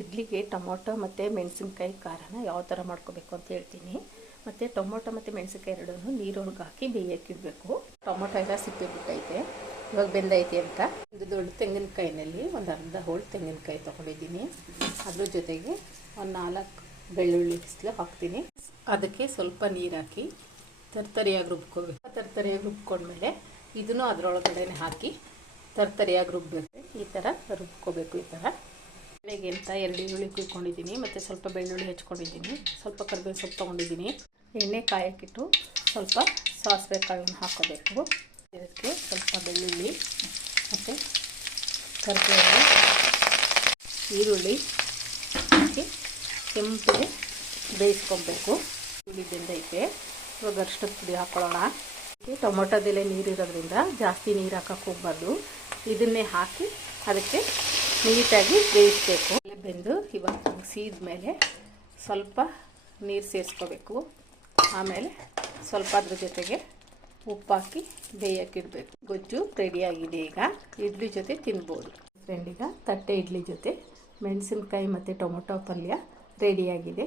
ಇಡ್ಲಿಗೆ ಟೊಮೊಟೊ ಮತ್ತು ಮೆಣಸಿನ್ಕಾಯಿ ಖಾರನ ಯಾವ ಥರ ಮಾಡ್ಕೋಬೇಕು ಅಂತ ಹೇಳ್ತೀನಿ. ಮತ್ತು ಟೊಮೊಟೊ ಮತ್ತು ಮೆಣಸಿನ್ಕಾಯಿ ಎರಡನ್ನೂ ನೀರೊಳಗೆ ಹಾಕಿ ಬೇಯಕ್ಕಿಡಬೇಕು. ಟೊಮೊಟೊ ಎಲ್ಲ ಸಿಪ್ಪೆ ಬಿಟ್ಟೈತೆ, ಇವಾಗ ಬೆಂದೈತೆ ಅಂತ ಒಂದು ದೊಡ್ಡ ತೆಂಗಿನಕಾಯಿನಲ್ಲಿ ಒಂದು ಅರ್ಧ ಹೋಳು ತೆಂಗಿನಕಾಯಿ ತೊಗೊಂಡಿದ್ದೀನಿ. ಅದ್ರ ಜೊತೆಗೆ ಒಂದು 4 ಬೆಳ್ಳುಳ್ಳಿ ಬಿಸಿಲು ಹಾಕ್ತೀನಿ. ಅದಕ್ಕೆ ಸ್ವಲ್ಪ ನೀರು ಹಾಕಿ ತರ್ತರಿಯಾಗಿ ರುಬ್ಕೋಬೇಕು. ತರ್ತರಿಯಾಗಿ ರುಬ್ಕೊಂಡ್ಮೇಲೆ ಇದನ್ನು ಅದರೊಳಗಡೆ ಹಾಕಿ ತರ್ತರಿಯಾಗಿ ರುಬ್ಬಬೇಕು. ಈ ಥರ ರುಬ್ಕೋಬೇಕು. ಈ ಥರ ಬೆಳಗ್ಗೆ ಅಂತ 2 ಈರುಳ್ಳಿ ಕುಯ್ಕೊಂಡಿದ್ದೀನಿ ಮತ್ತು ಸ್ವಲ್ಪ ಬೆಳ್ಳುಳ್ಳಿ ಹೆಚ್ಕೊಂಡಿದ್ದೀನಿ, ಸ್ವಲ್ಪ ಕರಿಬೇವು ಸೊಪ್ಪು ತೊಗೊಂಡಿದ್ದೀನಿ. ಎಣ್ಣೆ ಕಾಯಕ್ಕಿಟ್ಟು ಸ್ವಲ್ಪ ಸಾಸಿವೆ ಕಾಳನ್ನು ಹಾಕೋಬೇಕು. ಇದಕ್ಕೆ ಸ್ವಲ್ಪ ಬೆಳ್ಳುಳ್ಳಿ ಮತ್ತು ಕರಿಬೇವು, ಈರುಳ್ಳಿ ಹಾಕಿ ಕೆಂಪಿಗೆ ಬೇಯಿಸ್ಕೊಬೇಕು. ಈರುಳ್ಳಿ ಬೆಂದೈತೆ, ಇವಾಗ ಅರಿಶಿಣದ ಪುಡಿ ಹಾಕ್ಕೊಳ್ಳೋಣ. ಟೊಮೊಟೊದಲ್ಲೇ ನೀರಿರೋದ್ರಿಂದ ಜಾಸ್ತಿ ನೀರು ಹಾಕೋಕ್ಕೆ ಹೋಗ್ಬಾರ್ದು. ಇದನ್ನೇ ಹಾಕಿ ಅದಕ್ಕೆ ನೀಟಾಗಿ ಬೇಯಿಸಬೇಕು. ಬೆಂದು ಇವಾಗ ಸೀದ ಮೇಲೆ ಸ್ವಲ್ಪ ನೀರು ಸೇರಿಸ್ಕೋಬೇಕು. ಆಮೇಲೆ ಸ್ವಲ್ಪ ಅದ್ರ ಜೊತೆಗೆ ಉಪ್ಪು ಹಾಕಿ ಬೇಯಕ್ಕಿಡಬೇಕು. ಗೊಜ್ಜು ರೆಡಿಯಾಗಿದೆ. ಈಗ ಇಡ್ಲಿ ಜೊತೆ ತಿನ್ಬೋದು. ಫ್ರೆಂಡ್, ಈಗ ತಟ್ಟೆ ಇಡ್ಲಿ ಜೊತೆ ಮೆಣಸಿನ್ಕಾಯಿ ಮತ್ತು ಟೊಮೊಟೊ ಪಲ್ಯ ರೆಡಿಯಾಗಿದೆ.